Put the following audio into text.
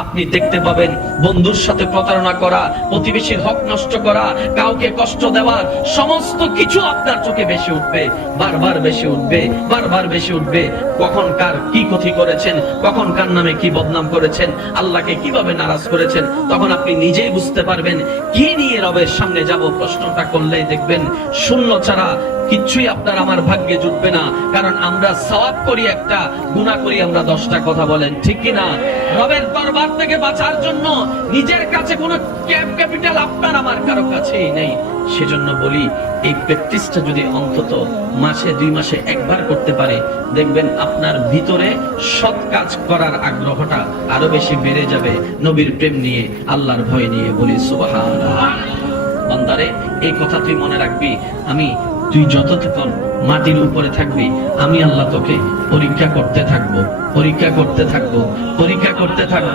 আপনি দেখতে পাবেন বন্ধুর সাথে প্রতারণা করা, প্রতিবেশীর হক নষ্ট করা, কাউকে কষ্ট দেওয়া, সমস্ত কিছু আপনার চোখে বেশি উঠবে, বারবার বেশি উঠবে, বারবার বেশি উঠবে। কখন কার কি ক্ষতি করেছেন, কখন কার নামে কি বদনাম করেছেন, আল্লাহকে কিভাবে নারাজ করেছেন, তখন আপনি নিজেই বুঝতে পারবেন কি নিয়ে রবের সামনে যাব। প্রশ্নটা করলেই দেখবেন শূন্য ছাড়া কিচ্ছুই আপনার আমার ভাগ্যে জুটবে না। কারণ আমরা সওয়াব করি একটা, গুনাহ করি আমরা 10টা, কথা বলেন ঠিক কি না? রবের দরবার থেকে বাঁচার জন্য নিজের কাছে কোনো ক্যাপিটাল আপনার আমার কারো কাছেই নেই। সেজন্য বলি, এই প্র্যাকটিসটা যদি অন্তত মাসে 2 মাসে একবার করতে পারে, দেখবেন আপনার ভিতরে সৎ কাজ করার আগ্রহটা আরো বেশি বেড়ে যাবে। নবীর প্রেম নিয়ে, আল্লাহর ভয় নিয়ে বলি সুবহানাল্লাহ। বান্দারে, এই কথা তুই মনে রাখবি, তুই যতক্ষণ মাটির উপরে থাকবি, আমি আল্লাহ তোকে পরীক্ষা করতে থাকবো, পরীক্ষা করতে থাকবো, পরীক্ষা করতে থাকবো।